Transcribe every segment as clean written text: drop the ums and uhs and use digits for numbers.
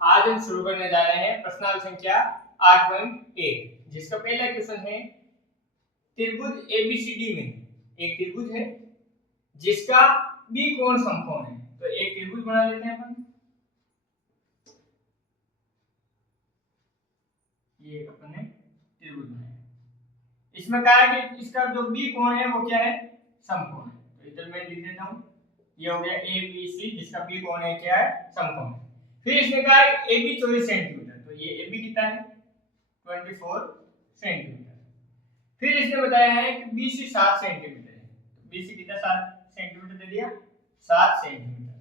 आज हम शुरू करने जा रहे हैं प्रश्नावली संख्या 8.1 जिसका पहला क्वेश्चन है त्रिभुज एबीसीडी में एक त्रिभुज है जिसका बी कोण समकोण है। तो एक त्रिभुज बना लेते हैं अपन। ये अपन ने त्रिभुज बनाया। इसमें कहा है कि इसका जो बी कोण है वो क्या है, समकोण है। तो इधर मैं लिख देता हूं, ये हो गया ए बी सी जिसका बी कोण है क्या है, समकोण है। फिर इसने कहा है ए बी 24 सेंटीमीटर, तो ये ए बी कितना है 24 सेंटीमीटर। फिर इसने बताया है कि बी सी 7 सेंटीमीटर है, तो बी सी कितना 7 सेंटीमीटर दे दिया 7 सेंटीमीटर।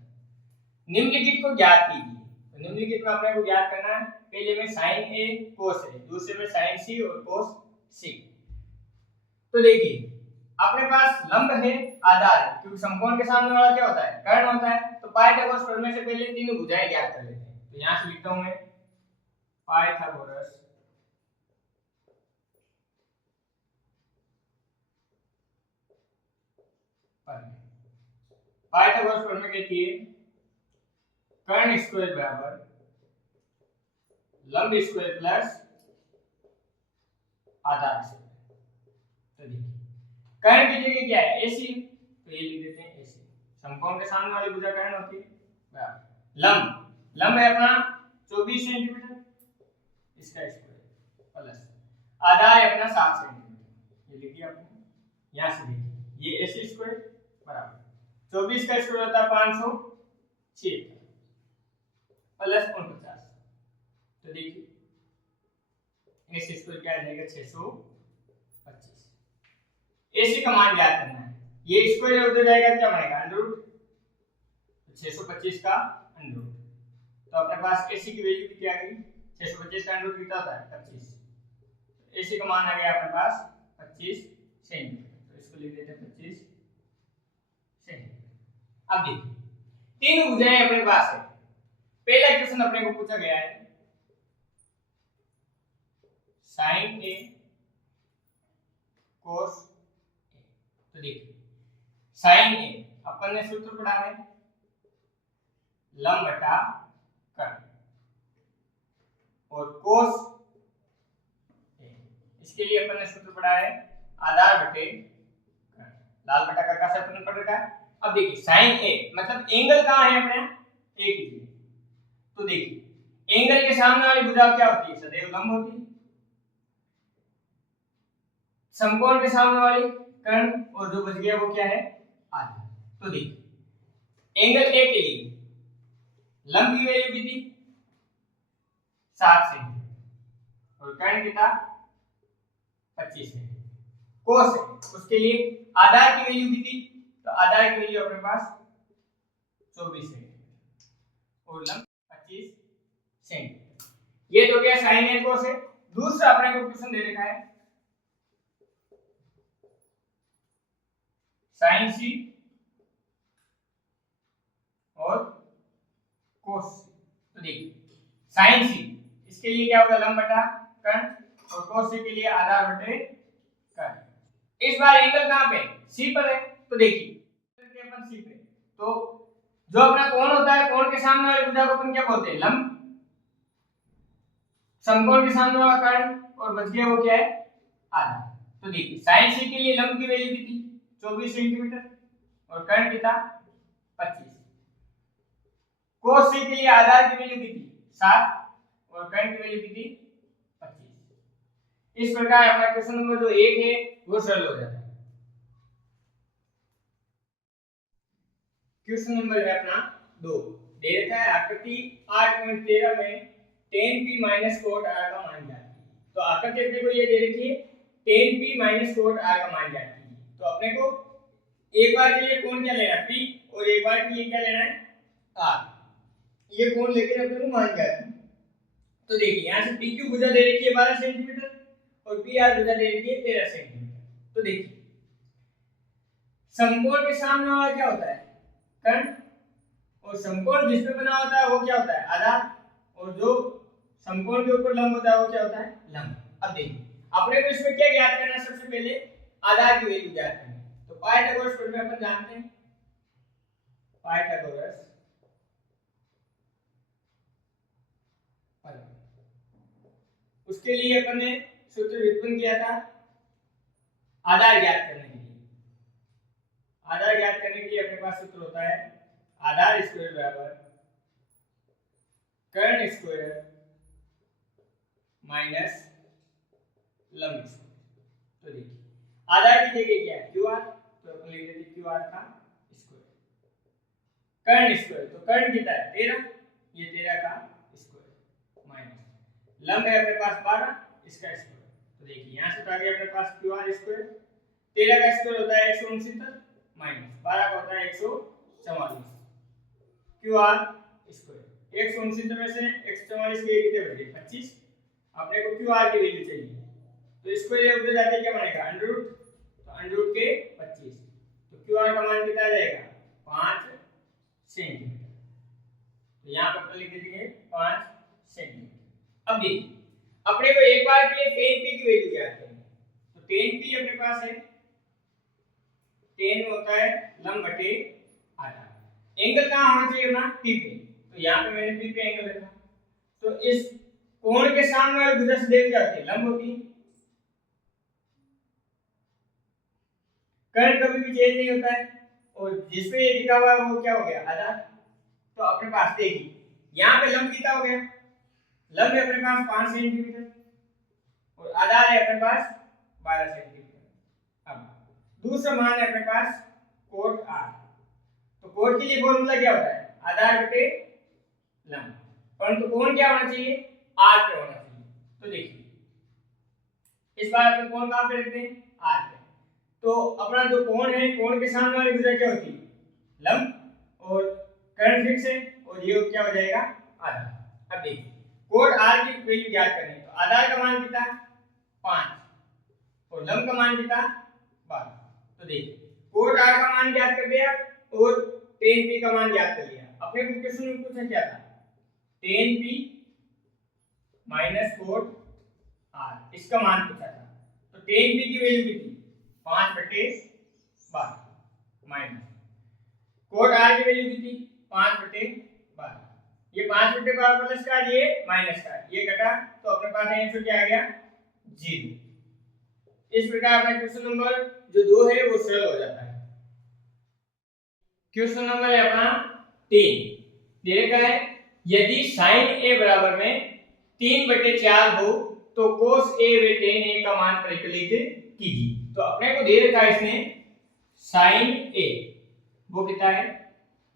निम्नलिखित को ज्ञात कीजिए। तो निम्नलिखित में अपने को ज्ञात करना है, पहले में साइन ए कोस ए, दूसरे में साइन सी और कोस सी। तो देखिए अपने पास लंब है आधार है, क्योंकि समकोण के सामने वाला क्या होता है, कर्ण होता है। तो पाइथागोरस प्रमेय से पहले तीनों भुजाएं ज्ञात कर लेते हैं। तो यहां से लिखता हूं मैं पाइथागोरस प्रमेय। पाइथागोरस प्रमेय कहती है कर्ण स्क्वायर बराबर लंब स्क्वायर प्लस आधार स्क्वायर। तो देखिए कर्ण की जगह क्या है एसी, तो ये लिख देते हैं एसी। समकोण के सामने वाली भुजा कर्ण होती है बराबर लंब है अपना 24 सेंटीमीटर, इसका स्क्वायर प्लस आधार है अपना 7 सेंटीमीटर। ये लिखिए आपने यहां से देखिए, ये एसी स्क्वायर बराबर 24 का स्क्वायर होता है 576 प्लस 49। तो देखिए एसी स्क्वायर क्या आ जाएगा 625। एसी का मान ज्ञात करना है, ये स्क्वायर उधर जाएगा क्या बनेगा अंडररूट, 625 का अंडररूट। तो अपने पास एसी की वैल्यू कितनी आ गई 625 का अंडररूट कितना होता है 25। एसी का मान आ गया अपने पास 25 सेंटीमीटर। तो इसको लिख देते हैं 25 सेंटीमीटर। अब देखिए तीन भुजाएं अपने पास है। पहला क्वेश्चन अपने को पूछा गया है साइन ए कोस ए। तो देखिए साइन ए अपन ने सूत्र पढ़ा है लंब बटा कर्ण, और कोस ए इसके लिए अपन ने सूत्र पढ़ा है आधार बटे कर्ण। लाल बटा कर्ण का सूत्र पढ़ रखा है। अब देखिए साइन ए मतलब एंगल कहां है अपने ए की जगह। तो देखिए एंगल के सामने वाली भुजा क्या होती है, सदैव लंब होती है। समकोण के सामने वाली कर्ण, और जो बच गया वो क्या है आधा। तो देखिए एंगल ए के लिए लंब की वैल्यू कितनी 7 सेंटीमीटर और कर्ण कितना 25 सेंटीमीटर। कोस है उसके लिए आधार की वैल्यू कितनी, तो आधार की वैल्यू अपने पास 24 सेंटीमीटर और लंब 25 सेंटीमीटर। ये तो क्या साइन ए कोस है। दूसरा अपने को क्वेश्चन दे रखा है साइन सी और कोस सी। तो देखिए साइन सी इसके लिए क्या होगा लंब बटा कर्ण, और कोस सी के लिए आधार बटे कर्ण। इस बार एंगल कहां पे सी पर है। तो देखिए अपन सी पे, तो जो अपना कोण होता है कोण के सामने वाली भुजा को अपन क्या बोलते हैं लंब, समकोण के सामने वाला कर्ण, और बच गया वो क्या है आधा। तो देखिए साइन सी के लिए लंब की वैल्यू कितनी 24 सेंटीमीटर और कर्ण कितना 25। कोस सी के लिए आधार की वैल्यू कितनी 7 और कर्ण की वैल्यू कितनी 25। इस प्रकार अपना क्वेश्चन नंबर जो 1 है वो सरल हो जाता है। क्वेश्चन नंबर है अपना 2, दे रखा है आकृति 8.13 में tan p cot r का मान ज्ञात कीजिए। तो आकृति अपने को ये दे रखी है tan p cot r का मान ज्ञात कीजिए। तो अपने को एक बार के लिए कोण क्या लेना है p, और एक बार के लिए क्या लेना है r। ये कोण लेकर अपने को मान ज्ञात है। तो देखिए यहां से pq भुजा दे रखी है 12 सेंटीमीटर और pr भुजा दे रखी है 13 सेंटीमीटर। तो देखिए समकोण के सामने वाला क्या होता है कर्ण, और समकोण जिस पे बना होता है वो क्या होता है आधार, और जो समकोण के ऊपर लंब होता है वो क्या होता है लंब। अब देखिए अपने को इसमें क्या ज्ञात करना है, सबसे पहले आधार की वैल्यू ज्ञात करनी है। तो पाइथागोरस प्रमेय अपन जानते हैं, पाइथागोरस उसके लिए अपन ने सूत्र व्युत्पन्न किया था आधार ज्ञात करने के लिए। आधार ज्ञात करने के लिए अपने पास सूत्र होता है आधार स्क्वायर बराबर कर्ण स्क्वायर माइनस लंब स्क्वायर। तो देखिए आधार की जगह क्या है क्यू आर, तो अपन लिख देते क्यू आर का स्क्वायर। कर्ण स्क्वायर तो कर्ण कितना है 13, ये 13 का स्क्वायर माइनस लंब है अपने पास 12 इसका स्क्वायर। तो देखिए यहां से तो आ गया अपने पास क्यू आर स्क्वायर, 13 का स्क्वायर होता है 169 माइनस 12 का होता है 144 क्यू आर स्क्वायर। 169 में से 144 के कितने बच गए 25। अपने को क्यू आर की वैल्यू चाहिए तो इसको ये उधर जाके क्या बनेगा अंडर रूट, तो अंडर रूट के 25 तो क्यू आर का मान कितना आ जाएगा 5 सेंटीमीटर। तो यहाँ पर लिख दीजिए 5 सेंटीमीटर। अब देखिए अपने को एक बार के लिए tan p की वैल्यू ज्ञात करनी है। तो tan p अपने पास है tan होता है लंब बटे आधा। एंगल कहाँ होना चाहिए अपना p पे, तो यहाँ पे मैंने p पे एंगल रखा। तो इस कोण के सामने वाली भुजा सदैव क्या होती है लंब होती है। कर्ण कभी भी चेंज नहीं होता है और जिसपे ये टिका हुआ है वो क्या हो गया आधार। तो अपने पास देखिए यहाँ पे लंब कितना हो गया, लंब है अपने पास 5 सेंटीमीटर और आधार है अपने पास 12 सेंटीमीटर। अब दूसरा मान है अपने पास कोट r। तो कोट के लिए फॉर्मूला क्या होता है आधार बटे लंब, परंतु कोण क्या होना चाहिए r पे होना चाहिए। तो देखिए इस बार अपन कोण कहां पे रखते हैं r पे। तो अपना जो कोण है कोण के सामने वाली भुजा क्या होती है लंब और कर्ण फिक्स है और ये क्या हो जाएगा आधार। अब देखिए कोण r की वैल्यू ज्ञात करनी है तो आधार का मान कितना 5 और लंब का मान कितना 12। तो देखिए कोण r का मान ज्ञात कर दिया और tan p का मान ज्ञात कर लिया। अपने को क्वेश्चन में पूछा क्या था tan p minus cot r इसका मान पूछा था। तो tan p की वैल्यू कितनी 5/12 माइनस कोट r की वैल्यू कितनी 5/12। ये 5/12 प्लस का ये माइनस का ये कटा तो अपने पास आंसर क्या आ गया 0। इस प्रकार अपना क्वेश्चन नंबर जो 2 है वो सरल हो जाता है। क्वेश्चन नंबर है अपना 3 दे रखा है यदि sin a बराबर में 3/4 हो तो cos a व tan a का मान परिकलित कीजिए। तो अपने को दे रखा है इसने sin a वो कितना है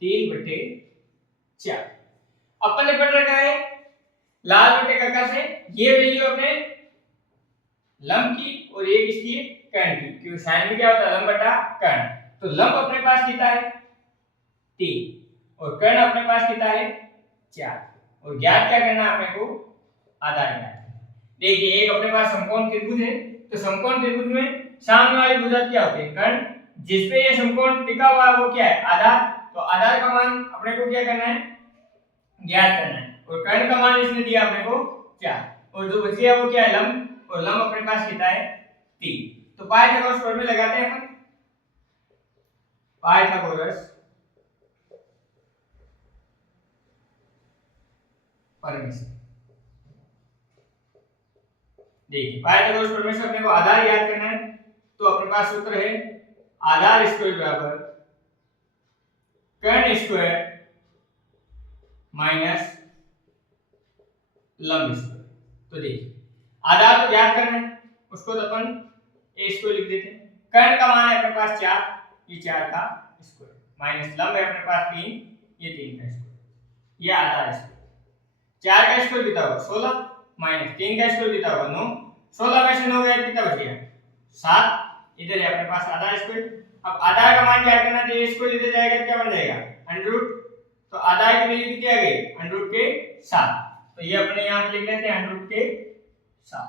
3/4। अपन ने पढ़ रखा है लाल बटे कक्का से ये वैल्यू अपने लंब की और ये किसकी कर्ण की, क्योंकि sin में क्या होता है लंब बटा कर्ण। तो लंब अपने पास कितना है 3 और कर्ण अपने पास कितना है 4 और ज्ञात क्या करना है अपने को आधार ज्ञात करना। देखिए एक अपने पास समकोण त्रिभुज है तो समकोण त्रिभुज में सामने वाली भुजा क्या होती है कर्ण, जिसपे ये समकोण टिका हुआ है वो क्या है आधार। तो आधार का मान अपने को क्या करना है ज्ञात करना है और कर्ण का मान इसने दिया अपने को 4 और जो बच गया वो क्या है लंब और लंब अपने पास कितना है 3। तो पाइथागोरस प्रमेय लगाते हैं अपन। पाइथागोरस प्रमेय देखिए पाइथागोरस प्रमेय से अपने को आधार ज्ञात करना है। तो अपने पास सूत्र है आधार स्क्वायर बराबर कर्ण स्क्वायर माइनस लंब स्क्वायर। तो देखिए आधार तो ज्ञात करना है उसको तो अपन a स्क्वायर लिख देते हैं। कर्ण का मान है अपने पास 4 ये 4 का स्क्वायर माइनस लंब है अपने पास 3 ये 3 का स्क्वायर ये आधार स्क्वायर। 4 का स्क्वायर कितना होगा 16 माइनस 3 का स्क्वायर कितना होगा 9। 16 में से 9 गया कितना बच गया 7। इधर है अपने पास आधार स्क्वायर। अब आधार का मान क्या करना चाहिए स्क्वायर इधर जाएगा क्या बन जाएगा अंडर रूट। तो आधार की वैल्यू कितनी आ गई अंडर रूट के 7। तो ये अपने यहां पे लिख लेते हैं अंडर रूट के 7।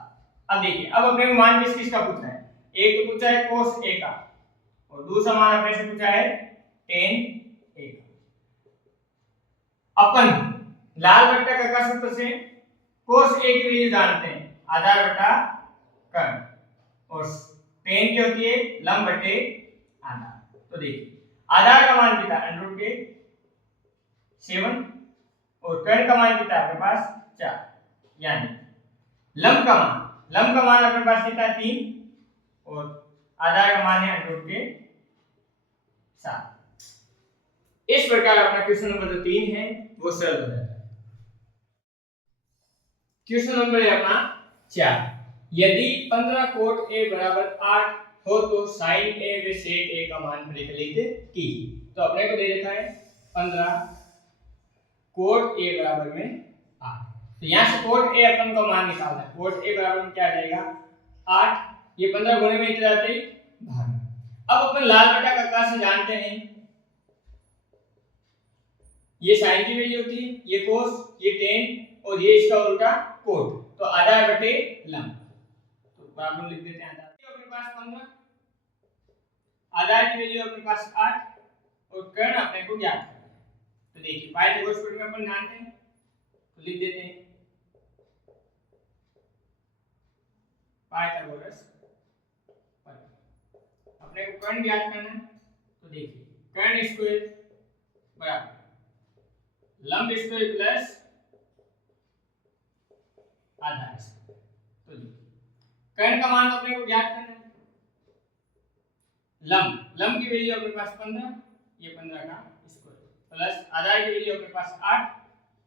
अब देखिए अब अपने को मान किस का पूछा है, एक तो पूछा है cos a का और दूसरा मान अपने से पूछा है tan a का। अपन लाल बट्टा का सूत्र से cos a की वैल्यू जानते हैं आधार बटा कर्ण और tan की होती है लंब बटे आधार। तो देखिए आधार का मान कितना अंडर रूट के 7 और कर्ण का मान कितना है अपने पास 4। यानी लंब का मान अपने पास कितना 3 और आधार का मान है √ के 7। इस प्रकार अपना क्वेश्चन नंबर जो 3 है वो सॉल्व हो जाता है। क्वेश्चन नंबर है अपना 4, यदि 15 कोट a बराबर 8 हो तो साइन a व सेक a का मान परिकलित कीजिए। तो अपने को दे रखा है 15 कोट a बराबर में 8, तो यहाँ से कोट a अपन को मान निकालना है। कोट a बराबर में क्या आ जाएगा 8, ये 15 गुणे में इतना जाते ही भाग। अब अपन लाल बटा कक्का से जानते हैं ये साइन की वैल्यू होती है, ये कोस, ये टेन और ये इसका उल्टा कोट, तो आधार बटे लंब। तो बराबर लिख देते हैं आधार अपने पास 15, आधार की वैल्यू अपने पास 8 और कर्ण अपने को ज्ञात करना है। तो देखिए पाइथागोरस थ्योरम में अपन जानते हैं, तो लिख देते हैं पाइथागोरस अपने को कर्ण ज्ञात करना है। तो देखिए कर्ण स्क्वायर बराबर लंब स्क्वायर प्लस आधार स्क्वायर। तो कर्ण का मान अपने को ज्ञात करना है। लंब की वैल्यू अपने पास 15, ये 15 का स्क्वायर प्लस आधार की वैल्यू अपने पास 8,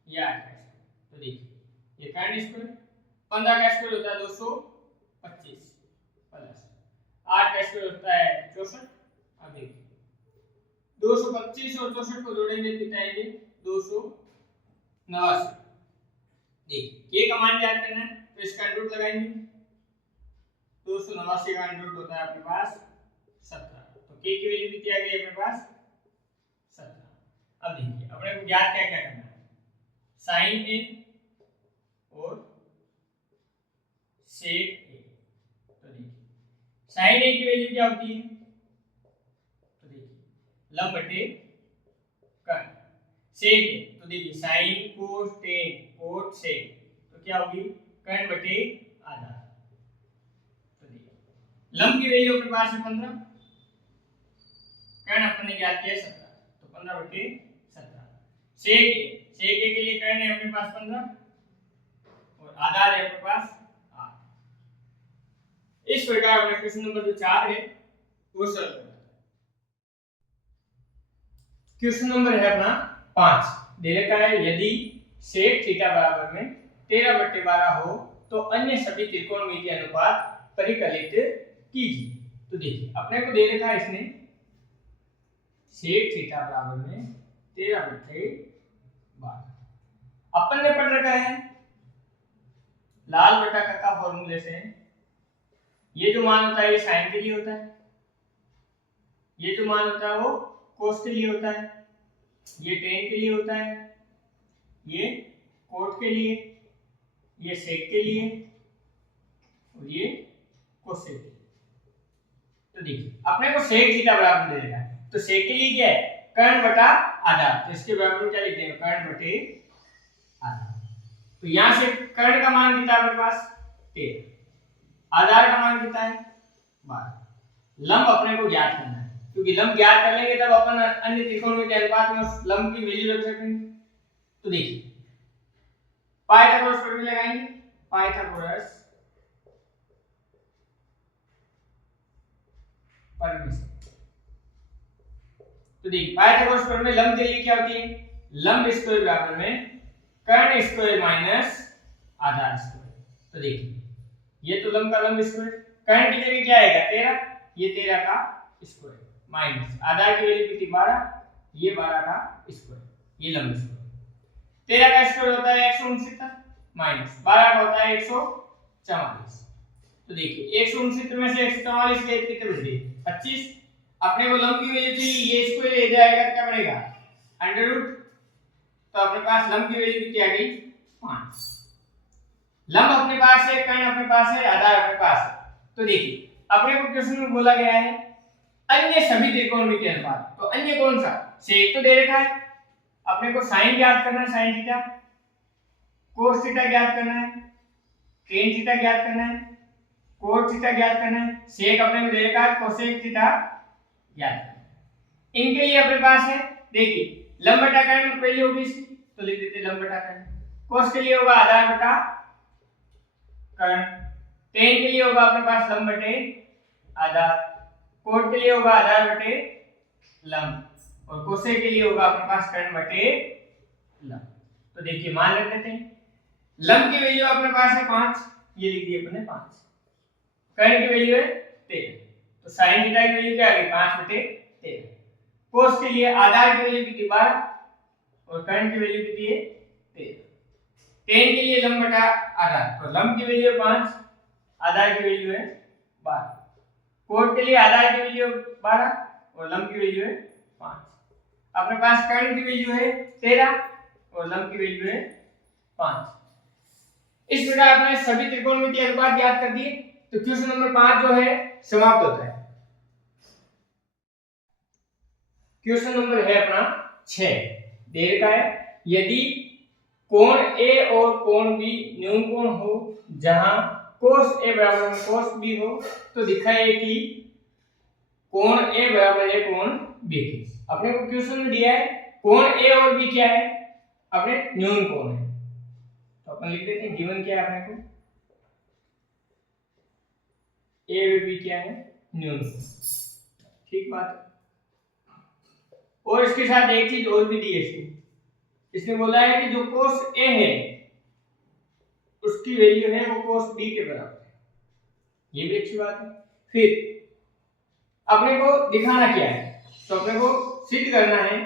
ये 8 का स्क्वायर। तो देखिए ये कर्ण स्क्वायर 15 का स्क्वायर होता है 225 प्लस 8 का स्क्वायर होता है 64। अब देखिए 225 और 64 को जोड़ेंगे कितना आएंगे 289। देखिए k का मान ज्ञात करना है तो इसका अंडर रूट लगाएंगे। 289 का अंडर रूट होता है अपने पास 17, तो k की वैल्यू कितनी आ गई अपने पास 17। अब देखिए अपने को ज्ञात क्या क्या करना है sin a और sec a। तो देखिए sin a की वैल्यू क्या होती है, तो देखिए लंब बटे कर्ण। sec a तो देखिए sin cos tan cot sec, तो क्या होगी कर्ण बटे आधा। तो देखिए लंब की वैल्यू अपने पास है 15, कर्ण अपन ने ज्ञात किया 17, तो 15 बटे 17। sec a के लिए कर्ण है अपने पास 15 और आधार है अपने पास 8। इस प्रकार अपने क्वेश्चन नंबर जो 4 है वो सॉल्व करना है। क्वेश्चन नंबर है अपना 5, दे रखा है यदि सेक थीटा बराबर में 13/12 हो तो अन्य सभी त्रिकोणमितीय अनुपात परिकलित कीजिए। तो देखिए अपने को दे रखा है इसने सेक थीटा बराबर में 13/12, अपन ने पढ़ रखा है लाल बटा कक्का फॉर्मूले से ये जो मान होता है ये साइन के लिए होता है, ये जो मान होता है वो कोस के लिए होता है, ये टेन के लिए होता है, ये कोट के लिए, ये सेक के लिए और ये कोसेक के लिए। तो देखिए अपने को सेक थीटा बराबर दे देगा, तो सेक के लिए क्या है कर्ण बटा आधा, तो इसके बराबर में क्या लिख देंगे कर्ण बटे आधा। तो यहां से कर्ण का मान कितना है अपने पास 13, आधार का मान कितना है 12। लंब अपने को ज्ञात करना है, क्योंकि लंब ज्ञात कर लेंगे तब अपन अन्य त्रिकोणों के अनुपात में उस लंब की वैल्यू रख सकेंगे। तो देखिए पाइथागोरस थ्योरम लगाएंगे, पाइथागोरस परमेश्वर। तो देखिए पाइथागोरस थ्योरम में लंब के लिए क्या होती है लंब स्क्वायर बराबर में कर्ण स्क्वायर माइनस आधार स्क्वायर। तो देखिए ये तो लंब का लंब स्क्वायर, कर्ण की जगह क्या आएगा 13, ये 13 का स्क्वायर माइनस आधार की वैल्यू कितनी 12, ये 12 का स्क्वायर, ये लंब स्क्वायर। 13 का स्क्वायर होता है 169 माइनस 12 का होता है 144। तो देखिए 169 में से 144 गए कितने बच गए 25। अपने को लंब की वैल्यू चाहिए, ये स्क्वायर ले जाएगा क्या बनेगा अंडर रूट, तो अपने पास लंब की वैल्यू कितनी आ गई 5। लंब अपने पास है, कर्ण अपने पास है, आधार अपने पास है। तो देखिए अपने को क्वेश्चन में बोला गया है अन्य सभी त्रिकोणमितीय अनुपात, तो अन्य कौन सा सेक तो दे रखा है, अपने को साइन ज्ञात करना है, साइन थीटा, कोस थीटा ज्ञात करना है, टेन थीटा ज्ञात करना है, कोट थीटा ज्ञात करना है, सेक अपने को दे रखा है कोसेक थीटा ज्ञात करना है। इनके लिए अपने पास है देखिए लंब बटा कर्ण वैल्यू होगी इसकी, तो लिख देते लंब बटा कर्ण। कोस के लिए होगा आधार बटा कर्ण। टेन के लिए होगा अपने पास लंब बटे आधार, कोट के लिए होगा आधार बटे लंब, और कोसेक के लिए होगा अपने पास कर्ण बटे लंब। तो देखिए मान रख देते हैं, लंब की वैल्यू अपने पास है 5, ये लिख दिए अपने 5, कर्ण की वैल्यू है 13, तो sin थीटा की वैल्यू क्या आ गई 5/13। कोस के लिए आधार की वैल्यू कितनी 12 और कर्ण की वैल्यू कितनी है 13। टेन के लिए लंब बटा आधार, तो लंब की वैल्यू है 5, आधार की वैल्यू है 12, कोट के लिए आधार की वैल्यू 12 और लंब की वैल्यू है 5, अपने पास कर्ण की वैल्यू है 13 और लंब की वैल्यू है 5। इस प्रकार आपने सभी त्रिकोणमितीय अनुपात याद कर दिए, तो क्वेश्चन नंबर 5 जो है समाप्त होता है। क्वेश्चन नंबर है अपना 6, देर का है, यदि कोण A और कोण B न्यून कोण हो जहां cos A बराबर में cos B हो, तो दिखाइए कि कोण A बराबर है कोण B की। अपने को क्वेश्चन में दिया है कोण A और B क्या है, अपने न्यून कोण है, तो अपन लिख देते हैं गिवन क्या है अपने को, A और B क्या है न्यून कोण, ठीक बात है। और इसके साथ एक चीज और भी दी है, इसने बोला है कि जो cos A है उसकी वैल्यू है वो cos B के बराबर है, ये भी अच्छी बात है। फिर अपने को दिखाना क्या है, तो अपने को सिद्ध करना है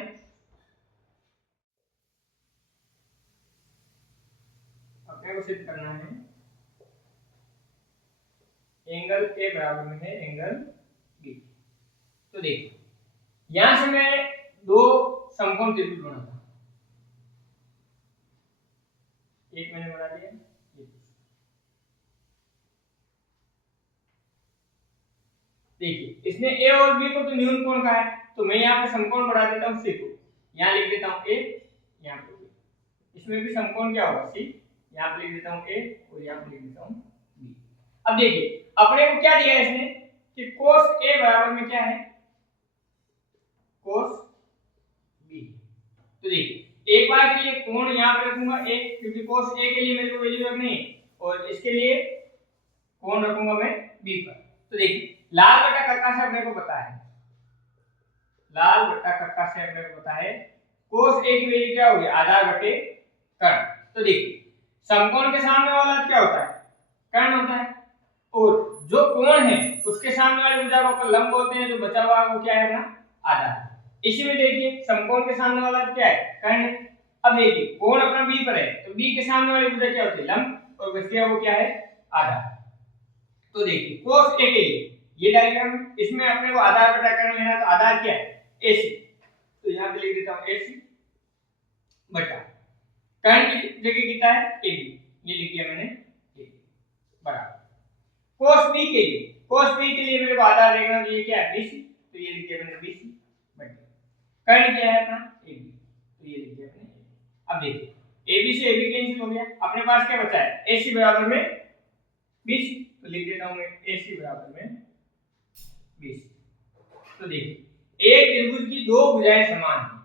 एंगल A बराबर में है एंगल B। तो देखिए यहां से मैं दो समकोण त्रिभुज बना था, एक मैंने बना दिया, देखिए इसमें A और B को तो न्यून कोण का है, तो मैं यहाँ पे समकोण बढ़ा देता हूँ C को, यहाँ लिख देता हूँ A, यहाँ पे B, इसमें भी समकोण क्या होगा C, यहाँ पे लिख देता हूँ A और यहाँ पे लिख देता हूँ B। अब देखिए अपने को क्या दिया है इसने कि cos A बराबर में क्या है cos B। तो देखिए एक बार के लिए कोण यहाँ पे रखूंगा A, क्योंकि cos A के लिए मेरे को वैल्यू रखनी है, और इसके लिए कोण रखूंगा मैं B पर। तो देखिए लाल बटा कक्का से अपने को पता है, लाल बटा कक्का से अपने को पता है cos A की वैल्यू क्या होगी आधार बटे कर्ण। तो देखिए समकोण के सामने वाला क्या होता है कर्ण होता है, और जो कोण है उसके सामने वाले भुजा को अपन लंब बोलते हैं, जो बचा हुआ वो क्या है ना आधार। इसी में देखिए समकोण के सामने वाला क्या है कर्ण है। अब देखिए कोण अपना B पर है, तो B के सामने वाली भुजा क्या होती है लंब, और बच गया वो क्या है आधार। तो देखिए cos A के लिए ये डायग्राम, इसमें अपने को आधार बटा कर्ण लेना, तो आधार क्या है AC, तो यहाँ पे लिख देता हूँ AC बटा कर्ण की जगह कितना है AB, ये लिख दिया मैंने AB बराबर cos B के लिए, cos B के लिए मेरे को आधार देखना, तो ये क्या है BC, तो ये लिख दिया मैंने BC बटा कर्ण क्या है अपना AB, तो ये लिख दिया मैंने AB। अब देखिए AB से AB कैंसिल हो गया, अपने पास क्या बचा है AC बराबर में BC, तो लिख देता हूं मैं AC बराबर में BC। तो देखिए एक त्रिभुज की दो भुजाएं समान हैं,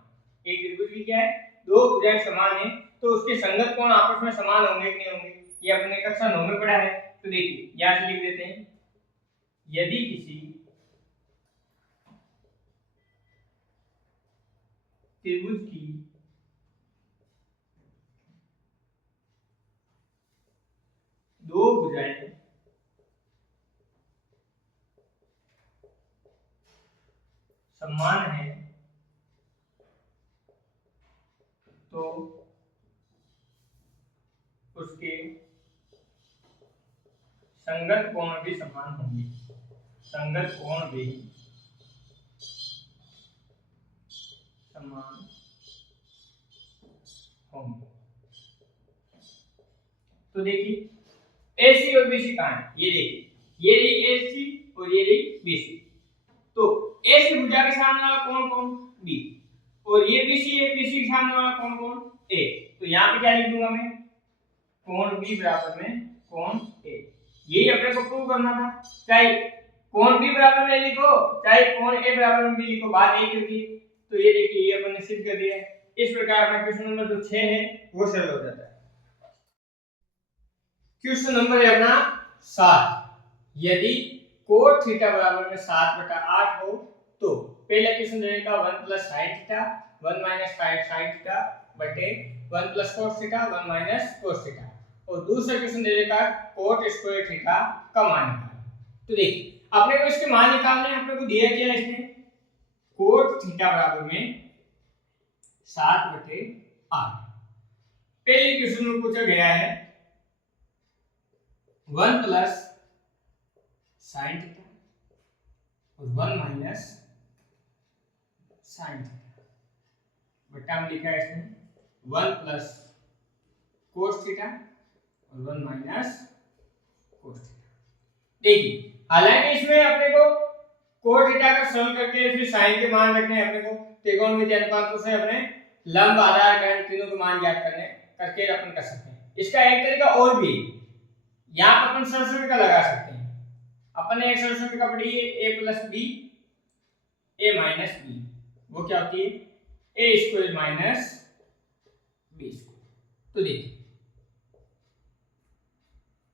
एक त्रिभुज की क्या है दो भुजाएं समान हैं, तो उसके संगत कोण आपस में समान होंगे कि नहीं होंगे, ये अपने कक्षा 9 में पढ़ा है। तो देखिए यहां से लिख देते हैं यदि किसी त्रिभुज की दो भुजाएं समान है तो उसके संगत कोण भी समान होंगे, संगत कोण भी समान होंगे। तो देखिए AC और BC कहाँ है, ये देखिए ये रही AC और ये रही BC, तो AC भुजा के सामने वाला कोण कौन B, और ये BC है BC के सामने वाला कोण कौन A, तो यहाँ पे क्या लिख दूंगा मैं कोण B बराबर में कोण A। यही अपने को प्रूव करना था, चाहे कोण B बराबर में लिखो चाहे कोण A बराबर में भी लिखो, बात एक होती है। तो ये देखिए ये अपन ने सिद्ध कर दिया है। इस प्रकार अपना क्वेश्चन नंबर जो 6 है वो सरल हो जाता है। क्वेश्चन नंबर है अपना 7। यदि कोट थीटा बराबर में 7/8 हो तो पहला क्वेश्चन रहेगा 1 plus sine theta 1 minus sine theta बटे 1 plus cos theta 1 minus cos theta, और दूसरा क्वेश्चन रहेगा कोट स्क्वायर थीटा का मान निकालना। तो देखिए अपने को इसके मान निकालने हैं, अपने को दिया क्या है इसमें, कोट थीटा बराबर में 7/8। पहले क्वेश्चन में पूछा गया है 1 प्लस साइन थीटा और 1 माइनस साइन थीटा बटा हम लिखा है इसमें 1 प्लस कोस थीटा और 1 माइनस कोस थीटा। देखिए हालांकि इसमें अपने को कोट थीटा का सॉल्व करके फिर साइन के मान रखने हैं, अपने को त्रिकोणमिति अनुपातों से अपने लंब आधार कारण तीनों के मान ज्ञात करने करके अपन कर सकते हैं। इसका एक तरीका और भी, यहाँ पर अपन सरसठी का लगा सकते हैं। अपन ने एक सरसठी का पढ़ी है a plus B a minus B, वो क्या होती है a square minus B square. तो देखिए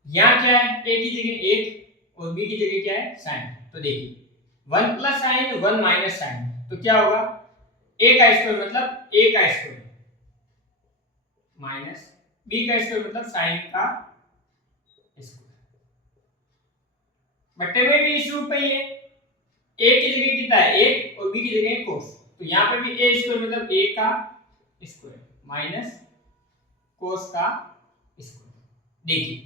यहाँ क्या है, a की जगह 1 और b की जगह क्या है साइन। तो देखिए 1 प्लस साइन 1 माइनस साइन, तो क्या होगा a का स्क्वायर मतलब a का स्क्वायर माइनस b का स्क्वायर मतलब साइन का स्क्वायर। बट्टे में भी इस रूप में ही है, a की जगह कितना है 1 और b की जगह कोस, तो यहाँ पे भी a स्क्वायर मतलब a का स्क्वायर माइनस कोस का स्क्वायर। देखिए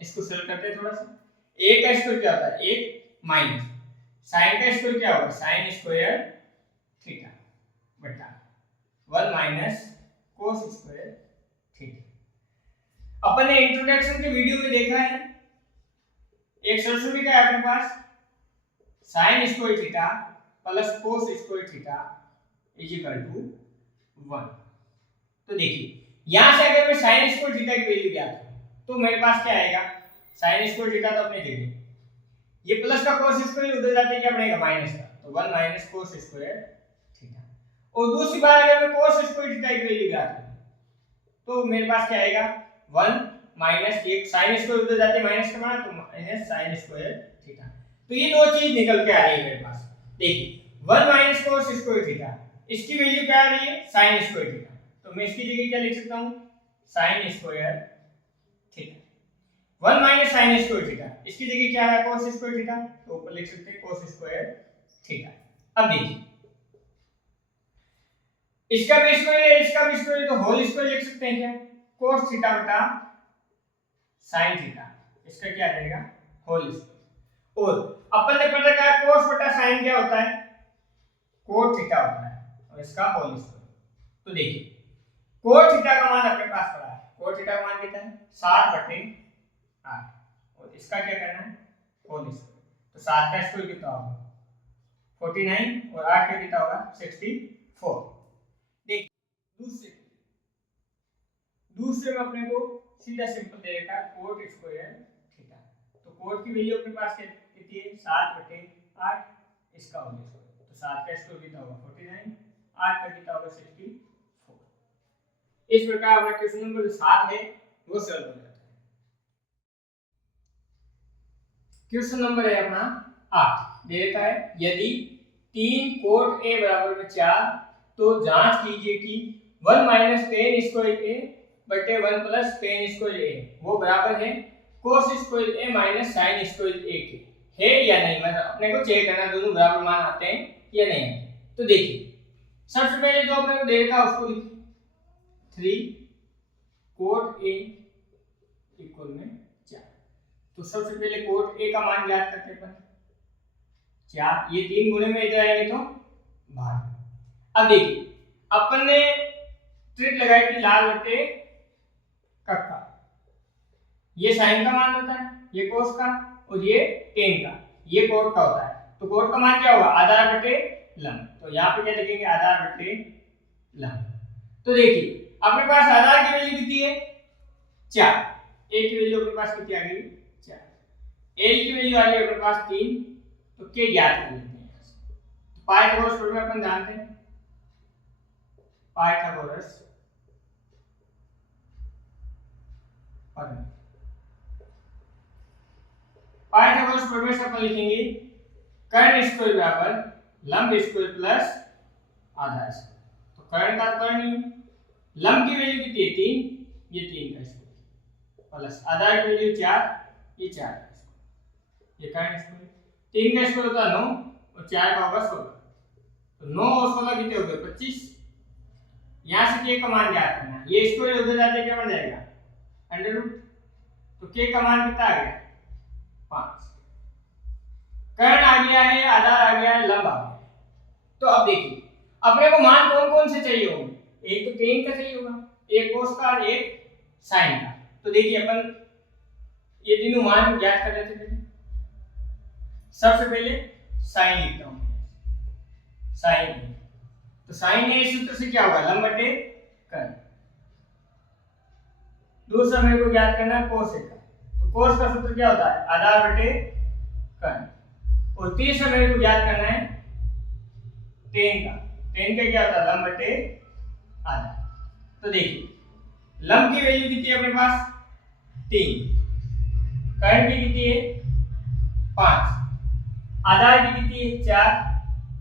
इसको सरल करते हैं थोड़ा सा, a का स्क्वायर क्या होता है 1 माइनस साइन का स्क्वायर क्या होगा साइन स्क्वायर थीटा बटा 1 माइनस कोस स्क्वायर थीटा। अपन ने इंट्रोडक्शन के वीडियो में देखा है एक सरसठी का है अपने पास sine square theta plus cos square theta is equal to 1। तो देखिए यहां से अगर मैं साइन स्क्वायर थीटा की वैल्यू ज्ञात करूं तो मेरे पास क्या आएगा, साइन स्क्वायर थीटा तो अपनी जगह, ये प्लस का कोस स्क्वायर उधर जाते क्या बनेगा माइनस का, तो 1 माइनस कोस स्क्वायर थीटा। और दूसरी बार अगर मैं कोस स्क्वायर थीटा की वैल्यू ज्ञात करूं तो मेरे पास क्या आएगा 1 माइनस एक साइन स्क्वायर उधर जाते माइनस का मान, तो माइनस साइन स्क्वायर थीटा। तो ये दो चीज निकल के आ रही है मेरे पास। देखिए 1 माइनस कोस स्क्वायर थीटा इसकी वैल्यू क्या आ रही है साइन स्क्वायर थीटा, तो मैं इसकी जगह क्या लिख सकता हूं sign square theta. 1 minus sign square theta इसकी जगह क्या है cos स्क्वायर थीटा, तो ऊपर लिख सकते हैं cos स्क्वायर थीटा। अब देखिए इसका भी स्क्वायर है इसका भी स्क्वायर है, तो होल स्क्वायर लिख सकते हैं क्या cos थीटा बटा sin थीटा, इसका क्या आ जाएगा होल स्क्वायर। और अपन ने पता क्या cos बटा sin क्या होता है cot थीटा होता है, और इसका होल स्क्वायर। तो देखिए cot थीटा का मान अपने पास पड़ा है, cot थीटा का मान कितना है 7/8, और इसका क्या करना है होल स्क्वायर। तो 7 का स्क्वायर कितना होगा 49 और 8 का कितना होगा 64। देखिए दूसरे में अपने को सीधा सिंपल दे रखा है कोट स्क्वायर थीटा, तो कोट की वैल्यू अपने पास कितनी है 7/8, इसका होल स्क्वायर, तो 7 का स्क्वायर कितना होगा 49, 8 का कितना होगा 64। इस प्रकार अपना क्वेश्चन नंबर 7 है वो सॉल्व हो जाता है। क्वेश्चन नंबर है अपना 8, देता है यदि 3 कोट a बराबर में 4 तो जांच कीजिए कि 1 माइनस टेन स्क्वायर a बटे 1 प्लस टेन स्क्वायर a वो बराबर है cos square a minus sine square a के, है या नहीं, मतलब अपने को चेक करना दोनों बराबर मान आते हैं या नहीं आते। तो देखिए सबसे पहले जो अपने को दे रखा उसको लिखिए 3 कोट a इक्वल में 4, तो सबसे पहले कोट a का मान ज्ञात करते हैं 4, ये 3 गुणे में इधर आएंगे तो भाग। अब देखिए अपन ने ट्रिक लगाई कि लाल बटे कक्का, ये साइन का मान होता है ये कोस का और ये टेन का ये कोट का होता है, तो कोट का मान क्या होगा आधार बटे लंब, तो यहाँ पे क्या लिखेंगे आधार बटे लंब। तो देखिए अपने पास आधार की वैल्यू कितनी है 4, a की वैल्यू अपने पास कितनी आ गई 4, l की वैल्यू आ गई अपने पास 3, तो k ज्ञात कर लेते हैं। तो पाइथागोरस थ्योरम में अपन जानते हैं पाइथागोरस प्रमेय, कोस फॉर्मूले से अपन लिखेंगे कर्ण स्क्वायर बराबर लंब स्क्वायर प्लस आधा स्क्वायर। तो कर्ण का कर्ण ही है, लंब की वैल्यू कितनी है 3, ये 3 का स्क्वायर प्लस आधा की वैल्यू 4, ये 4 का स्क्वायर। ये कर्ण स्क्वायर 3 का स्क्वायर होता है 9 और 4 का होगा 16। तो 9 और 16 कितने हो गए 25। यहां से के का मान ज्ञात करना है, ये स्क्वायर उधर जाते क्या बन जाएगा अंडर रूट। तो के का मान कितना आ गया 5। कर्ण आ गया है, आधार आ गया है, लंब आ गया है। तो अब देखिए अपने को मान कौन कौन से चाहिए होंगे, एक तो tan का चाहिए होगा, एक cos का और एक sin का। तो देखिए अपन ये तीनों मान ज्ञात कर लेते हैं। सबसे पहले sin लिखता हूं, sin। तो sin ने इस सूत्र से क्या होगा लंब बटे कर्ण। दूसरा मेरे को ज्ञात करना है cos का। तो cos का सूत्र क्या होता है आधार बटे कर्ण। और तीसरा मेरे को ज्ञात करना है tan का। tan का क्या होता है लंब बटे आधा। तो देखिए लंब की वैल्यू कितनी है अपने पास 3, कर्ण की कितनी है 5, आधार की कितनी है 4,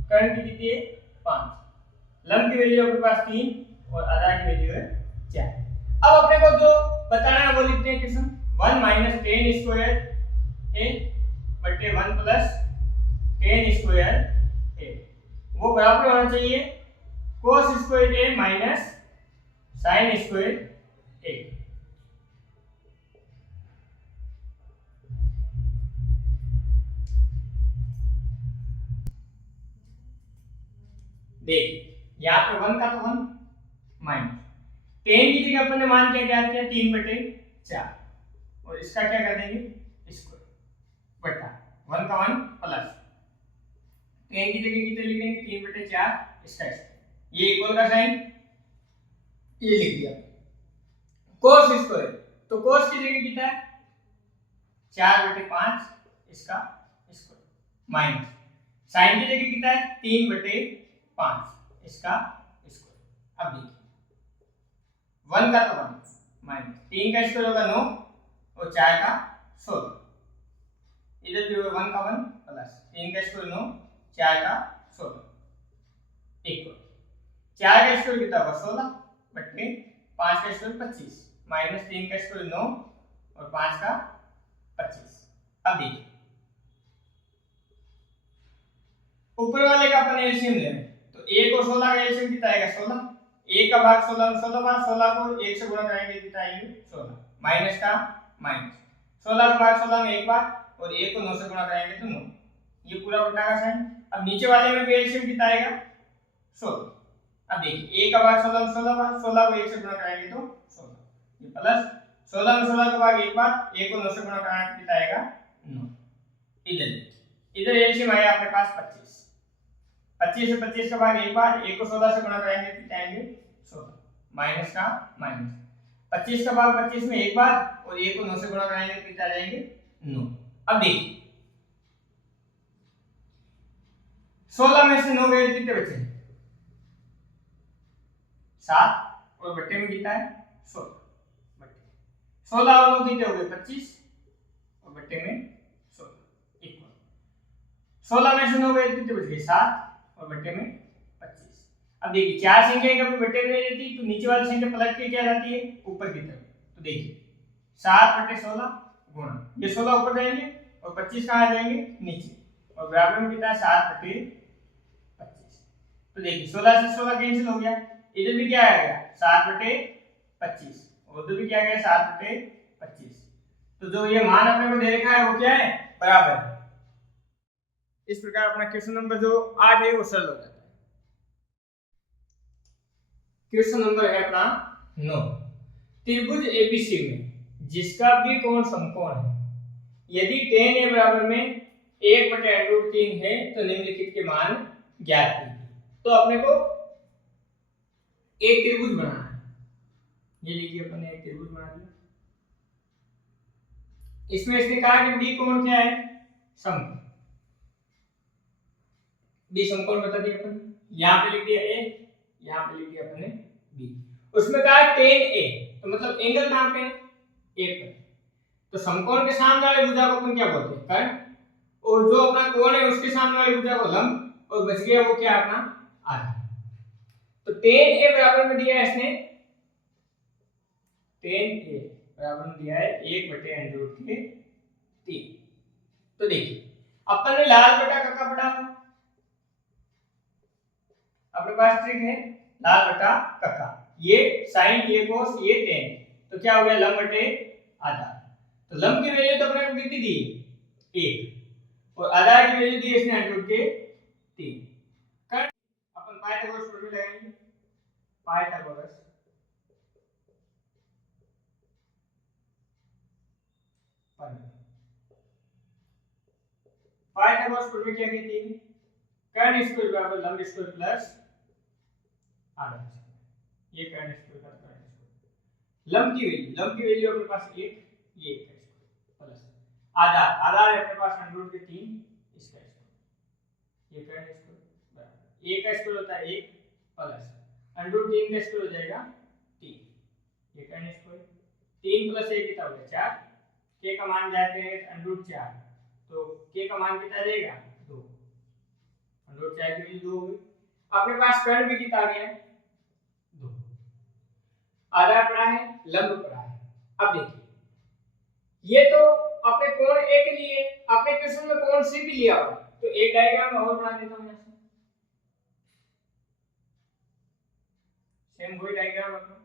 कर्ण की कितनी है 5। लंब की वैल्यू अपने पास 3 और आधार की वैल्यू है 4। अब अपने को जो बताना है वो लिखते हैं question 1 minus tan square a बटे 1 प्लस tan स्क्वायर a, वो बराबर होना चाहिए cos square a minus sin square a। देखिए यहाँ पे 1 का तो 1 माइनस tan की जगह अपन ने मान क्या ज्ञात किया 3 बटे 4 और इसका क्या कर देंगे स्क्वायर बटा 1 का 1 प्लस tan की जगह कितने लिखेंगे 3 बटे 4 इसका स्क्वायर, ये इक्वल का साइन ये लिख दिया। cos स्क्वायर तो cos की जगह कितना है 4 बटे 5 इसका स्क्वायर माइनस sin की जगह कितना है 3 बटे 5 इसका स्क्वायर। अब देखिए 1 का तो 1 माइनस 3 का स्क्वायर होगा 9 और 4 का 16, इधर भी होगा 1 का 1 प्लस 3 का स्क्वायर 9 4 का 16 इक्वल 4 का स्क्वायर कितना होगा 16 बटे 5 का स्क्वायर 25 माइनस 3 का स्क्वायर 9 और 5 का 25। अब देखिए ऊपर वाले का अपन एलसीएम ले रहे हैं तो 1 और 16 का एलसीएम कितना आएगा 16, 1 का भाग 16 16 बार 16 को 1 से गुणा करेंगे कितना आएंगे 16 माइनस का माइनस 16 का भाग 16 में एक बार और 1 को 9 से गुणा करेंगे तो 9, ये पूरा उल्टा का साइन। अब नीचे वाले में भी एलसीएम कितना आएगा 16। अब देखिए 1 का भाग 16 में 16 बार 16 को 1 से गुणा करेंगे तो 16, ये प्लस 16 में 16 का भाग एक बार 1 को 9 से गुणा करेंगे कितना आएगा 9। इधर एलसीएम आया अपने पास 25, 25 से 25 का भाग एक बार 1 को 16 से गुणा करेंगे कितना आएंगे 16 माइनस का माइनस 25 का भाग 25 में एक बार और 1 को 9 से गुणा करेंगे कितना आ जाएंगे 9। अब देखिए 16 में से 9 गए कितने बचे 7 और बट्टे में कितना है 16, बट्टे 16 और 9 कितने हो गए 25 और बट्टे में 16 इक्वल 16 में से 9 गए कितने बच गए 7 और बट्टे में 25। अब देखिए चार संख्या कभी बट्टे में नहीं रहती तो नीचे वाली संख्या पलट के क्या जाती है ऊपर की तरफ। तो देखिए 7 बटे 16 गुणा ये 16 ऊपर जाएंगे और 25 कहाँ आ जाएंगे नीचे और बराबर में कितना है 7 बटे 25। तो देखिए 16 से 16 कैंसिल हो गया, इधर भी क्या आएगा 7 बटे 25 और उधर भी क्या आएगा 7 बटे 25। तो जो ये मान अपने को दे रखा है वो क्या है बराबर है। इस प्रकार अपना क्वेश्चन नंबर जो 8 है वो सरल हो जाता है। क्वेश्चन नंबर है अपना 9, त्रिभुज एबीसी में जिसका भी कोण समकोण है यदि tan a बराबर में 1/√3 है तो निम्नलिखित के मान ज्ञात कीजिए। तो अपने को एक त्रिभुज बनाना है, ये लीजिए अपन ने एक त्रिभुज बना दिया। इसमें इसने कहा कि बी कोण क्या है समकोण, बी समकोण बता दिया अपन, यहां पे लिख दिया a, यहां पे लिख दिया अपन ने b। उसमें कहा tan a तो मतलब एंगल कहां पे a पर, तो समकोण के सामने वाले भुजा को अपन क्या बोलते हैं कर्ण और जो अपना कोण है उसके सामने वाली भुजा को लंब और बच गया वो क्या अपना आधा। तो tan a बराबर में दिया है इसने tan a बराबर में दिया है 1/√3। तो देखिए अपन ने लाल बटा कक्का पढ़ा अपने पास ट्रिक है लाल बटा कक्का, ये sin ये cos ये tan, तो क्या हो गया लंब बटे आधा। तो लंब की वैल्यू तो अपने को कितनी दी 1 और आधा की वैल्यू दी इसने √3। कर अपन पाइथागोरस फॉर्मूला लगाएंगे, पाइथागोरस फॉर्मूला क्या कहती है कर्ण स्क्वायर बराबर लंब स्क्वायर प्लस आधा, ये कर्ण स्क्वायर का कर्ण स्क्वायर। लंब की वैल्यू अपने पास 1 ये 1 प्लस आधा है अपने पास √3 इसका स्क्वायर, ये कर्ण स्क्वायर बराबर 1 का स्क्वायर होता है 1 प्लस √3 का स्क्वायर हो जाएगा 3, ये कर्ण स्क्वायर 3 प्लस 1 कितना हो गया 4, k का मान जाते हैं √4 तो k का मान कितना जाएगा 2, √4 की वैल्यू 2 होगी। अपने पास कर्ण भी कितना आ गया 2, आधा पड़ा है लंब पड़ा है। अब देखिए ये तो अपने कोण A के लिए अपने क्वेश्चन में कोण C भी लिया हुआ, तो एक डायग्राम और बना देता हूं यहां से, सेम वही डायग्राम अपना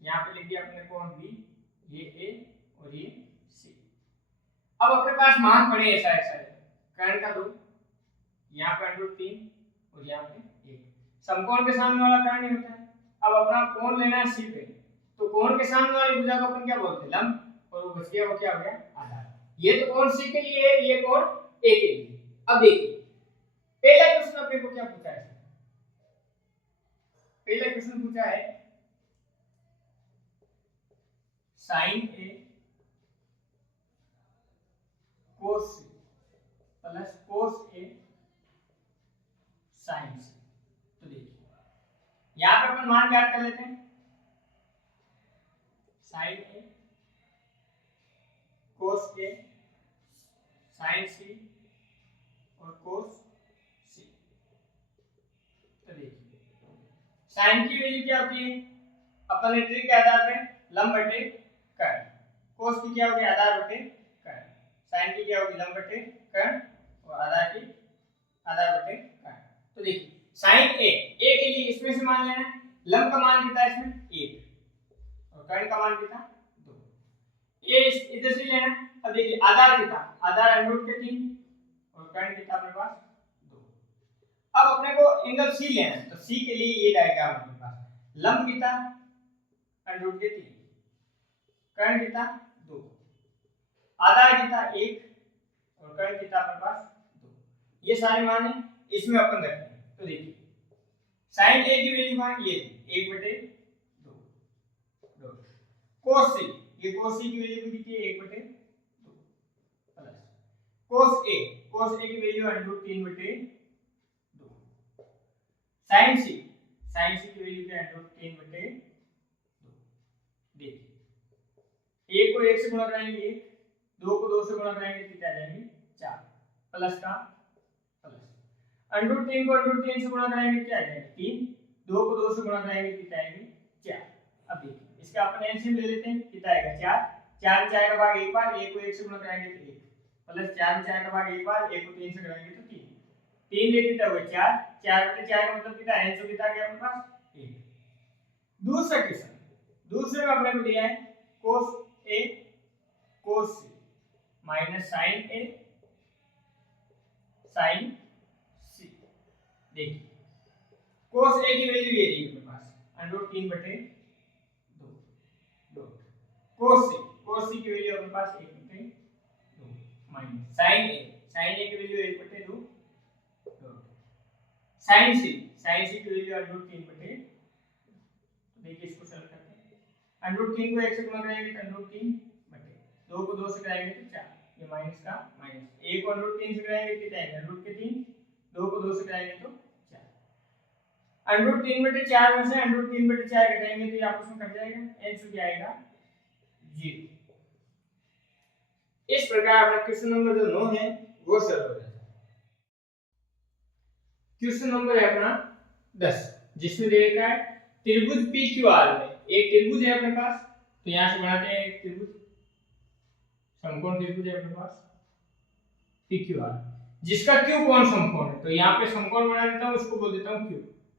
यहां पे लिख दिया अपने कोण B, ये A और ये C। अब अपने पास मान पड़े ऐसा ऐसा कर्ण का 2 यहाँ पे √3 और यहाँ पे 1, समकोण के सामने वाला कर्ण ही होता है। अब अपना कोण लेना है C पे, तो कोण के सामने वाली भुजा को अपन क्या बोलते हैं लंब, और वो बच गया वो क्या हो गया आधा। ये तो कोण C के लिए है, ये कोण A के लिए। अब देखिए पहला क्वेश्चन अपने को क्या पूछा है, पहला क्वेश्चन पूछा है sin A cos C plus cos A sin C। तो देखिए यहाँ पे अपन मान ज्ञात कर लेते हैं, sin A cos A sin C और cos C। तो देखिए sin की वैल्यू क्या होती है अपन ने ट्रिक के आधार पे लंब बटे कर्ण, cos की क्या होगी आधार बटे कर्ण, sin की क्या होगी लंब बटे कर्ण और आधार की आधार बटे कर्ण। तो देखिए sin A के लिए इसमें से मान लेना, लंब का मान कितना है इसमें 1 और कर्ण का मान कितना 2, ये इधर से लेना। अब देखिए आधार कितना आधार √3 और कर्ण कितना अपने पास 2। अब अपने को एंगल C लेना है, तो C के लिए ये डायग्राम अपने पास लंब कितना √3 कर्ण कितना 2, आधार कितना 1 और कर्ण कितना अपने पास 2, ये सारे मान है इसमें अपन रखते हैं। तो देखिए sin A की वैल्यू मान ये 1/2 cos C, ये cos C की वैल्यू कितनी है 1/2 प्लस cos A की वैल्यू √3/2 sin C की वैल्यू क्या है √3/2। देखिए 1 को 1 से गुणा कराएंगे 1, 2 को 2 से गुणा कराएंगे कितना आ जाएंगे 4 प्लस का प्लस √3 को √3 से गुणा कराएंगे क्या आ जाएगा 3, 2 को 2 से गुणा कराएंगे कितना आएंगे 4। अब देखिए इसका अपन एलसीएम ले लेते हैं कितना आएगा 4, 4 4 का भाग 1 बार, 1 को 1 से गुणा कराएंगे तो 1 प्लस 4 4 का भाग 1 बार, 1 को 3 से कराएंगे तो 3, 3 ले कितना हुआ 4, 4/4 का मतलब कितना है 100 कितना आ गया अपने पास 1। दूसरा क्वेश्चन, दूसरे में अपने को दिया है cos A cos C minus sin A sin C। देखिए cos A की वैल्यू ये दी अपने पास √3/2 cos C की वैल्यू अपने पास 1/2 माइनस sin A की वैल्यू 1/2 sin C की वैल्यू √3/2। देखिए इसको सॉल्व करते हैं, √3 को 1 से गुणा कराएंगे तो √3/2, 2 को 2 से कराएंगे तो 4, ये माइनस का माइनस, 1 को √3 से कराएंगे कितना आएगा √3, 2 को 2 से कराएंगे तो 4, √3/4 में से √3/4 घटाएंगे तो ये आपस में कट जाएगा, आंसर क्या आएगा 0। इस प्रकार अपना क्वेश्चन नंबर जो 9 है वो सॉल्व हो जाता है। क्वेश्चन नंबर है अपना 10, जिसमें दे रखा है त्रिभुज PQR में एक त्रिभुज है अपने पास, तो यहां से बनाते हैं एक त्रिभुज, समकोण त्रिभुज है अपने पास PQR, जिसका Q कोण समकोण है। तो यहाँ पे समकोण बना देता हूँ, उसको बोल देता हूँ Q,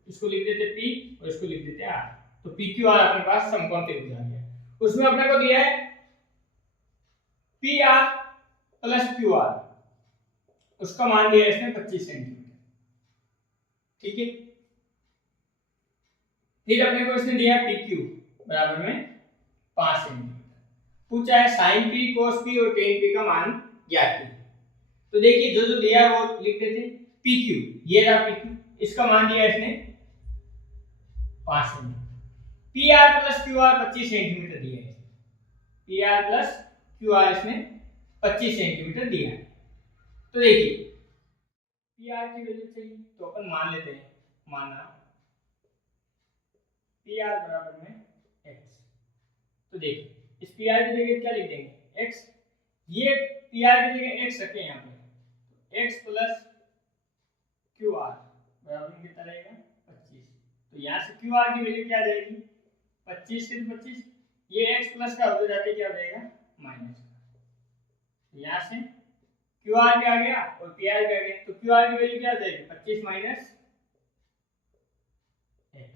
इसको लिख देते P और इसको लिख देते R। तो PQR अपने पास समकोण त्रिभुज आ गया। उसमें अपने को दिया है PR प्लस QR, उसका मान दिया है इसने 25 सेंटीमीटर, ठीक है। फिर अपने को इसने दिया है PQ बराबर में 5 सेंटीमीटर, पूछा है sin P cos P और tan P का मान ज्ञात कीजिए। तो देखिए जो जो दिया है वो लिख देते हैं। PQ, ये रहा PQ, इसका मान दिया इसने 5 centimetre. PR plus QR 25 centimetre दिया है, PR प्लस QR इसने 25 सेंटीमीटर दिया है। तो देखिए PR की वैल्यू चाहिए तो अपन मान लेते हैं, माना PR बराबर में x। तो देखिए इस PR की जगह क्या लिख देंगे x, ये PR की जगह x रखें यहाँ पे, x प्लस QR बराबर में कितना रहेगा 25। तो यहाँ से QR की वैल्यू क्या आ जाएगी 25 से 25, ये x प्लस का हो जाते क्या हो जाएगा माइनस का। यहाँ से QR भी आ गया और PR भी आ गया, तो QR की वैल्यू क्या आ जाएगी 25 माइनस x।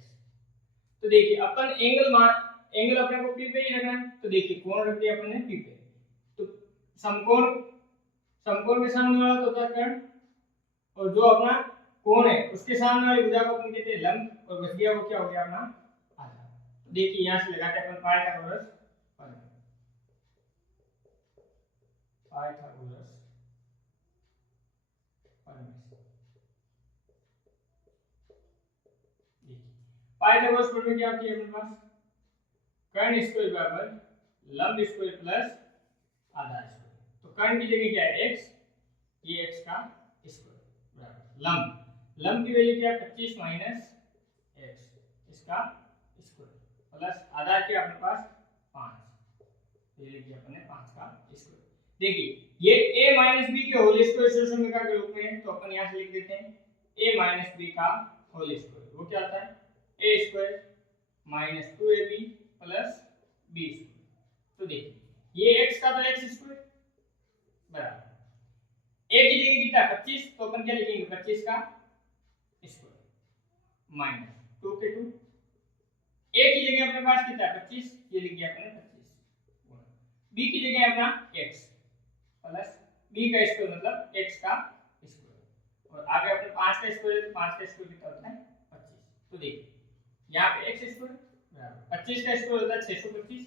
तो देखिए अपन एंगल अपने को P पे ही रखना है, तो देखिए कोण रख दिया अपन ने P पे। तो समकोण के सामने वाला तो होता है कर्ण, और जो अपना कोण है उसके सामने वाली भुजा को अपन कहते हैं लंब, और बच गया वो क्या हो गया अपना आधा। तो देखिए यहां से लगाते हैं अपन पाइथागोरस पाइथागोरस प्रमेय क्या होती है अपने पास, कर्ण स्क्वायर बराबर लंब स्क्वायर प्लस आधा स्क्वायर। तो कर्ण की जगह क्या है x, ये x का स्क्वायर बराबर लंब की वैल्यू क्या है 25 माइनस x, इसका स्क्वायर प्लस आधा क्या अपने पास 5, ये लिखिए अपने 5 का स्क्वायर। देखिए ये a माइनस b के होल स्क्वायर से समीकरण के रूप में है, तो अपन यहां से लिख देते हैं a माइनस b का होल स्क्वायर, वो क्या आता है a square minus 2ab plus b square. तो देखिए ये x का तो x स्क्वायर बराबर a की जगह कितना 25, तो अपन क्या लिखेंगे 25 का स्क्वायर माइनस 2 के 2, a की जगह अपने पास कितना है 25, ये लिख दिया अपने 25, b की जगह अपना x प्लस b का स्क्वायर मतलब x का स्क्वायर, और आगे अपने 5 का स्क्वायर है तो 5 का स्क्वायर कितना होता है 25। तो देखिए यहाँ पे x स्क्वायर बराबर 25 का स्क्वायर होता है 625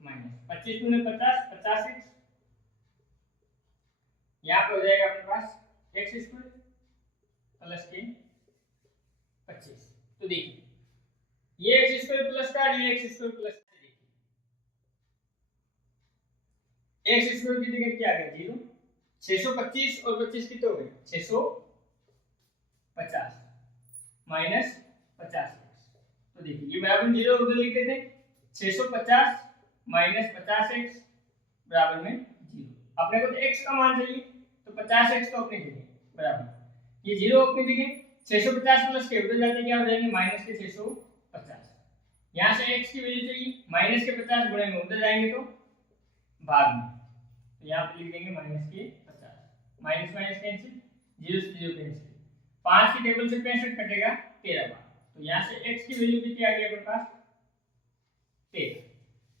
माइनस 25 गुने 50 50x, यहाँ पे हो जाएगा अपने पास x स्क्वायर प्लस के 25। तो देखिए ये x स्क्वायर प्लस का, ये x स्क्वायर प्लस का, देखिए x स्क्वायर की जगह क्या आ गया 0, 625 और 25 कितने हो गए 650 माइनस 50x। तो देखिए ये बराबर 0 उधर लिख देते हैं, 650 माइनस 50x बराबर में 0। अपने को तो x का मान चाहिए तो 50x तो अपनी जगह बराबर, ये 0 अपनी जगह, 650 प्लस के उधर जाके क्या हो जाएंगे माइनस के 650, यहाँ से x की वैल्यू चाहिए माइनस के 50 गुणे में उधर जाएंगे तो भाग में, तो यहाँ पे लिख देंगे माइनस के 50, माइनस माइनस कैंसिल, 0 से 0 कैंसिल, 5 की टेबल से 65 कटेगा 13 बार, तो यहाँ से x की वैल्यू कितनी आ गई अपने पास 13।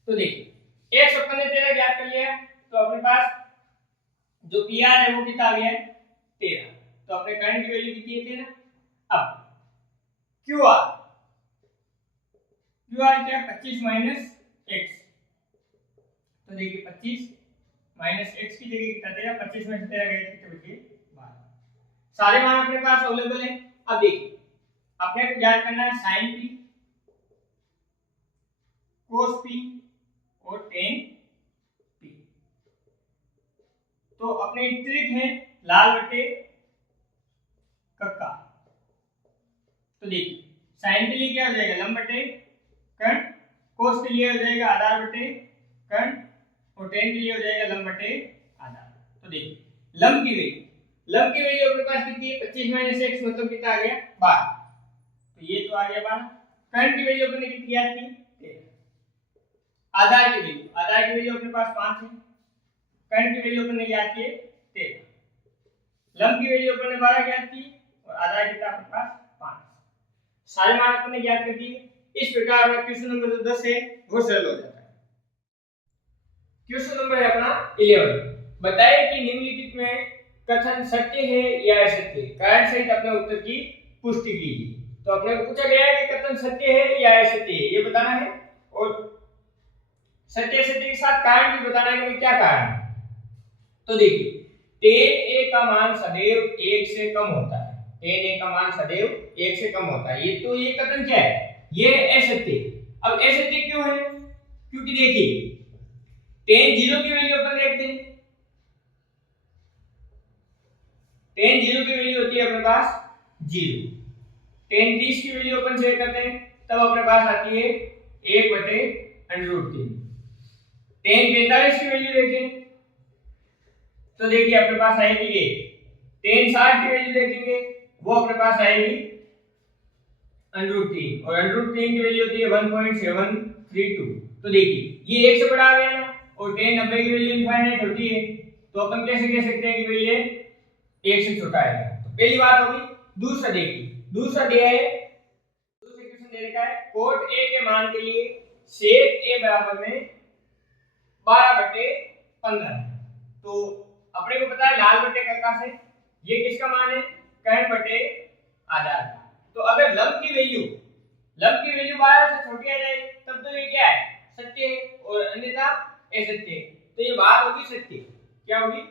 तो देखिए x अपन ने 13 ज्ञात कर लिया, तो अपने पास जो PR है वो कितना आ गया है 13, तो अपने करंट की वैल्यू कितनी है 13। अब QR क्या है 25 माइनस x, तो देखिए 25 माइनस x की जगह कितना 13, 25 में से 13 गए कितने बचे 12, सारे मान अपने पास अवेलेबल हैं। अब देखिए अपने को ज्ञात करना है sin p cos p और tan p। तो अपने ट्रिक है लाल बटे कक्का। तो देखिए sin के लिए क्या हो जाएगा लंब बटे कर्ण, cos के लिए हो जाएगा आधार बटे कर्ण, और tan के लिए हो जाएगा लंब बटे आधा। तो देखिए लंब की वैल्यू अपने पास कितनी है 25 - x मतलब कितना आ गया 12। तो ये तो आ गया 12। कर्ण की वैल्यू अपने कितनी याद की 13। आधार की वैल्यू अपने पास 5 है। कर्ण की वैल्यू अपने याद की 13। लंब की वैल्यू अपने 12 याद की और आधार कितना अपने पास 5। सारे मान अपने याद कर दिए। इस प्रकार अपना क्वेश्चन नंबर जो 10 है वो सरल हो जाता है। क्वेश्चन नंबर है अपना 11। बताइए कि निम्नलिखित में कथन सत्य है या असत्य है। कारण सहित अपने उत्तर की पुष्टि कीजिए। तो अपने को पूछा गया है कि कथन सत्य है या असत्य है ये बताना है और सत्य असत्य के साथ कारण भी बताना है कि क्या कारण है। तो देखिए tan a का मान सदैव 1 से कम होता है। tan a का मान सदैव 1 से कम होता है। ये कथन क्या है ये असत्य। अब असत्य क्यों है क्योंकि देखिए tan 0 की वैल्यू अपन देखते हैं। tan 0 की वैल्यू होती है अपने पास 0। tan 30 की वैल्यू अपन चेक करते हैं तब अपने पास आती है 1/√3। tan 45 की वैल्यू देखें तो देखिए अपने पास आएगी 1। tan 60 की वैल्यू देखेंगे वो अपने पास आएगी √3 और √3 की वैल्यू होती है 1.732। तो देखिए ये 1 से बड़ा आ गया ना और tan 90 की वैल्यू इनफाइनाइट होती है तो अपन कैसे कह सकते हैं कि भाई ये 1 से छोटा है। तो पहली बात होगी। दूसरा देखिए दूसरा दिया है दूसरे क्वेश्चन दे रखा है कोट a के मान के लिए sec a बराबर में 12/15 है। तो अपने को पता है लाल बटे कर्का से ये किसका मान है कर्ण बटे आधार का। तो अगर लंब की वैल्यू 12 से छोटी आ जाए तब तो ये क्या है सत्य है और अन्यथा असत्य है। तो ये बात होगी सत्य। क्या होगी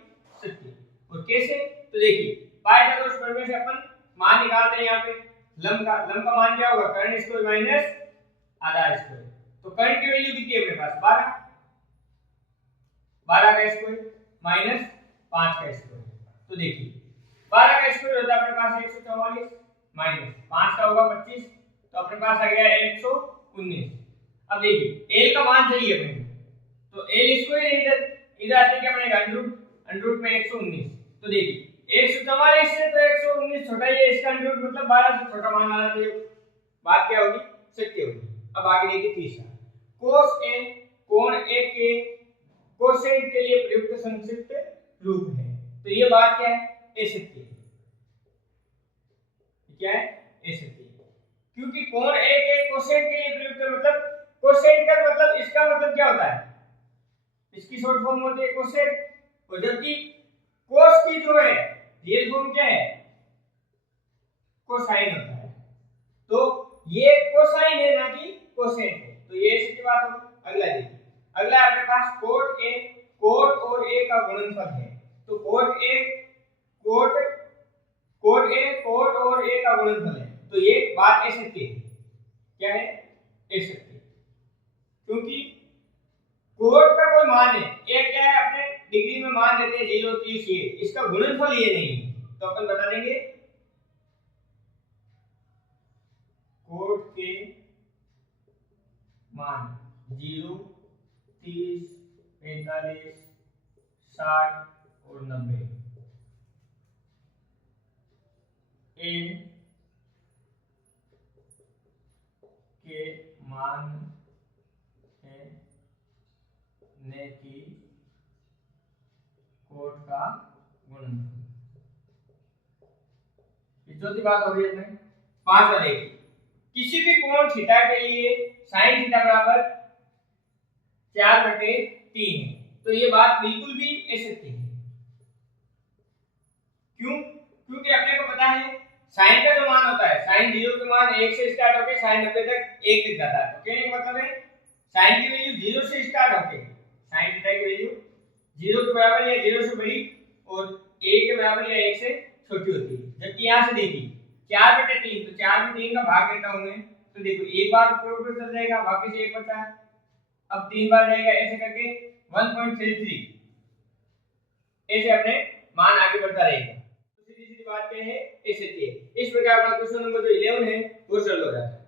सत्य। और कैसे तो देखिए पाइथागोरस प्रमेय से अपन मान निकालते हैं। यहाँ पे लंब का मान क्या होगा कर्ण स्क्वायर माइनस आधार स्क्वायर। तो कर्ण की वैल्यू कितनी है अपने पास 12 का स्क्वायर माइनस 5 का स्क्वायर। तो देखिए 12 का स्क्वायर होता है अपने पास 144 माइनस 5 का होगा 25 तो अपने पास आ गया 119। अब देखिए l का मान चाहिए अपने को तो l स्क्वायर इधर आते क्या बनेगा अंडर में 119। तो देखिए 144 से तो 119 छोटा ही है इसका अंडर मतलब 12 से छोटा मान आना चाहिए। बात क्या होगी सत्य होगी। अब आगे देखिए तीसरा cos a कोण a के कोसेंट के लिए प्रयुक्त संक्षिप्त रूप है। तो ये बात क्या है असत्य। क्या है असत्य क्योंकि कोण a के कोसेंट के लिए प्रयुक्त मतलब कोसेंट का मतलब इसका मतलब क्या होता है इसकी शॉर्ट फॉर्म होती है कोसेट और जबकि कोस की जो है रियल फॉर्म क्या है कोसाइन होता है। तो ये कोसाइन है ना कि कोसेंट है। तो ये सच्ची बात होगी। अगला देखिए अगला अपने पास कोट और a का गुणनफल है। तो कोट और a का गुणनफल है। तो ये बात असत्य है। क्या है असत्य क्योंकि कोट का कोई मान है a क्या है अपने डिग्री में मान देते हैं 0 30 ये इसका गुणनफल ये नहीं है। तो अपन बता देंगे कोट के मान 0 30 45 60 और 90 इन के मान है ने की कोट का गुणनफल। चौथी बात हो गई अपने पांचवा देखिए किसी भी कोण थीटा के लिए sin थीटा बराबर 4/3 है। तो ये बात बिल्कुल भी असत्य है। क्यों क्योंकि अपने को पता है sin का जो मान होता है sin 0 के मान 1 से स्टार्ट होके sin 90 तक 1 तक जाता है। तो कहने का मतलब है sin की वैल्यू 0 से स्टार्ट होके sin थीटा की वैल्यू 0 के बराबर या 0 से बड़ी और 1 के बराबर या 1 से छोटी होती है। जबकि यहाँ से देखिए 4/3 तो 4 में 3 का भाग देता हूं मैं तो देखो एक बार ऊपर चल जाएगा वापस 1 बचा है अब 3 बार जाएगा ऐसे करके 1.33 ऐसे अपने मान आगे बढ़ता रहेगा। तो सीधी सीधी बात क्या है असत्य। इस प्रकार का क्वेश्चन नंबर जो 11 है वो सरल हो जाता है।